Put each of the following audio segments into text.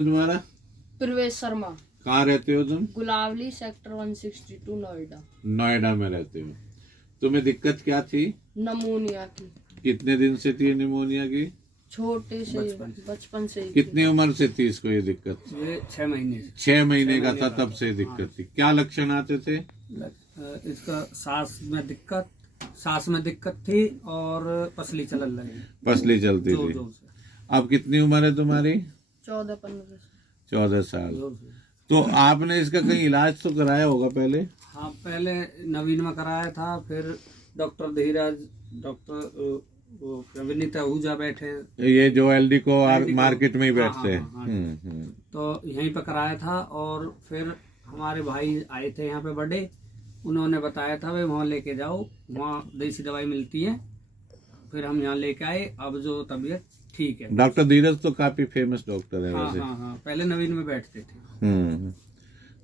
तुम्हारा? प्रवेश शर्मा। कहाँ रहते हो तुम? गुलावली सेक्टर 162 नोएडा। नोएडा में रहते हो। तुम्हें दिक्कत क्या थी? नमोनिया की। कितने दिन से थी निमोनिया की? छोटे से बचपन से ही। कितनी उम्र से थी इसको ये दिक्कत? ये 6 महीने से। 6 महीने का था तब से दिक्कत थी। क्या लक्षण आते थे? इसका सांस में दिक्कत थी और पसली चलने लगी। पसली चलती थी। अब कितनी उम्र है तुम्हारी? 14 साल। तो आपने इसका कहीं इलाज तो कराया होगा पहले? हाँ, पहले नवीन में कराया था, फिर डॉक्टर धीरज, डॉक्टर विनीत आहूजा बैठे, ये जो एलडी को मार्केट में ही बैठते हैं। हाँ। तो यहीं पे कराया था और फिर हमारे भाई आए थे यहाँ पे बड़े, उन्होंने बताया था भाई वहाँ लेके जाओ, वहाँ देसी दवाई मिलती है। फिर हम यहाँ लेके आए, अब जो तबीयत ठीक है। डॉक्टर धीरज तो काफी फेमस डॉक्टर है वैसे। हाँ, पहले नवीन में बैठते थे।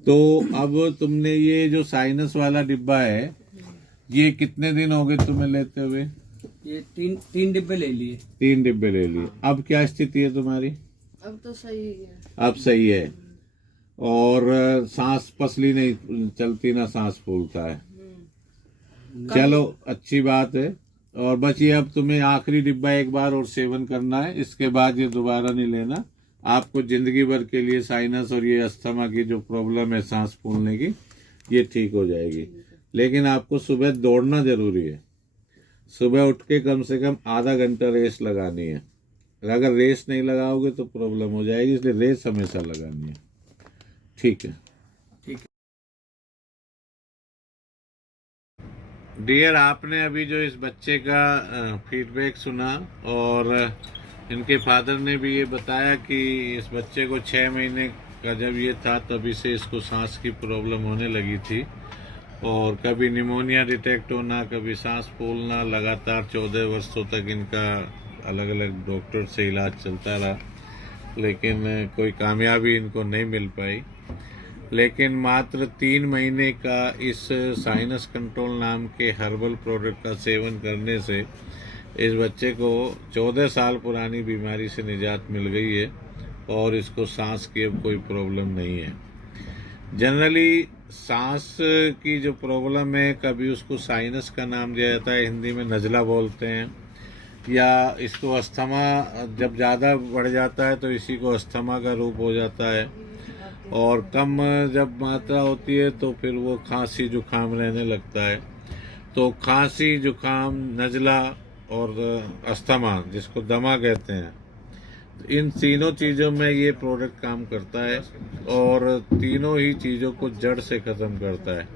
तो अब तुमने ये जो साइनस वाला डिब्बा है, ये कितने दिन हो गए तुम्हें लेते हुए? ये तीन डिब्बे ले लिए। 3 डिब्बे ले लिए। अब क्या स्थिति है तुम्हारी? अब तो सही है। अब सही है। और सांस पसली नहीं चलती, ना सांस फूलता है। चलो अच्छी बात है। और बस ये अब तुम्हें आखिरी डिब्बा एक बार और सेवन करना है, इसके बाद ये दोबारा नहीं लेना। आपको जिंदगी भर के लिए साइनस और ये अस्थमा की जो प्रॉब्लम है सांस फूलने की, ये ठीक हो जाएगी। लेकिन आपको सुबह दौड़ना जरूरी है। सुबह उठ के कम से कम आधा घंटा रेस लगानी है। अगर रेस नहीं लगाओगे तो प्रॉब्लम हो जाएगी, इसलिए रेस हमेशा लगानी है। ठीक है। डियर, आपने अभी जो इस बच्चे का फीडबैक सुना और इनके फादर ने भी ये बताया कि इस बच्चे को 6 महीने का जब ये था तभी से इसको सांस की प्रॉब्लम होने लगी थी और कभी निमोनिया डिटेक्ट होना, कभी सांस फूलना, लगातार 14 वर्षों तक इनका अलग अलग डॉक्टर से इलाज चलता रहा, लेकिन कोई कामयाबी इनको नहीं मिल पाई। लेकिन मात्र 3 महीने का इस साइनस कंट्रोल नाम के हर्बल प्रोडक्ट का सेवन करने से इस बच्चे को 14 साल पुरानी बीमारी से निजात मिल गई है और इसको सांस की अब कोई प्रॉब्लम नहीं है। जनरली सांस की जो प्रॉब्लम है, कभी उसको साइनस का नाम दिया जाता है, हिंदी में नज़ला बोलते हैं, या इसको अस्थमा जब ज़्यादा बढ़ जाता है तो इसी को अस्थमा का रूप हो जाता है, और कम जब मात्रा होती है तो फिर वो खांसी जुकाम रहने लगता है। तो खांसी, जुकाम, नज़ला और अस्थमा, जिसको दमा कहते हैं, इन तीनों चीज़ों में ये प्रोडक्ट काम करता है और तीनों ही चीज़ों को जड़ से ख़त्म करता है।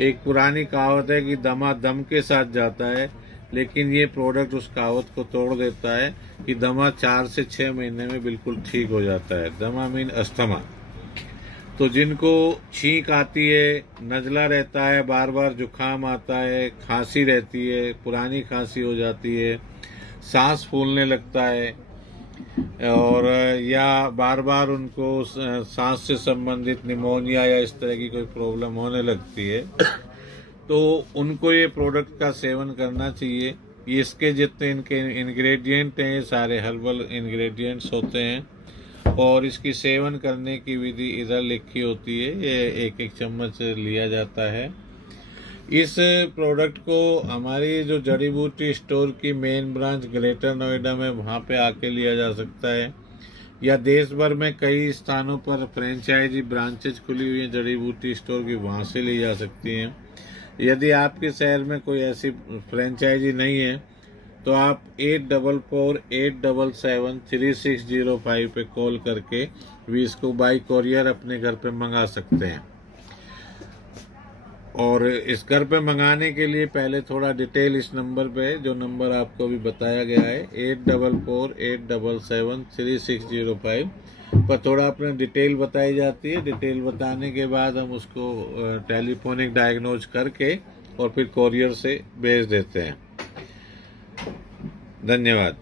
एक पुरानी कहावत है कि दमा दम के साथ जाता है, लेकिन ये प्रोडक्ट उस कहावत को तोड़ देता है कि दमा 4 से 6 महीने में बिल्कुल ठीक हो जाता है। दमा मीन अस्थमा। तो जिनको छींक आती है, नज़ला रहता है, बार बार जुकाम आता है, खांसी रहती है, पुरानी खांसी हो जाती है, सांस फूलने लगता है, और या बार बार उनको सांस से संबंधित निमोनिया या इस तरह की कोई प्रॉब्लम होने लगती है, तो उनको ये प्रोडक्ट का सेवन करना चाहिए। इसके जितने इनके इंग्रेडिएंट हैं, ये सारे हर्बल इंग्रेडिएंट्स होते हैं और इसकी सेवन करने की विधि इधर लिखी होती है। ये 1-1 चम्मच लिया जाता है। इस प्रोडक्ट को हमारी जो जड़ी बूटी स्टोर की मेन ब्रांच ग्रेटर नोएडा में, वहाँ पे आके लिया जा सकता है, या देश भर में कई स्थानों पर फ्रेंचाइजी ब्रांचेज खुली हुई हैं जड़ी बूटी स्टोर की, वहाँ से ली जा सकती हैं। यदि आपके शहर में कोई ऐसी फ्रेंचाइजी नहीं है तो आप 8448773605 पे कॉल करके भी इसको बाई कोरियर अपने घर पे मंगा सकते हैं। और इस घर पे मंगाने के लिए पहले थोड़ा डिटेल इस नंबर पे, जो नंबर आपको भी बताया गया है 8448773605 पर थोड़ा अपना डिटेल बताई जाती है। डिटेल बताने के बाद हम उसको टेलीफोनिक डायग्नोज करके और फिर कोरियर से भेज देते हैं। धन्यवाद।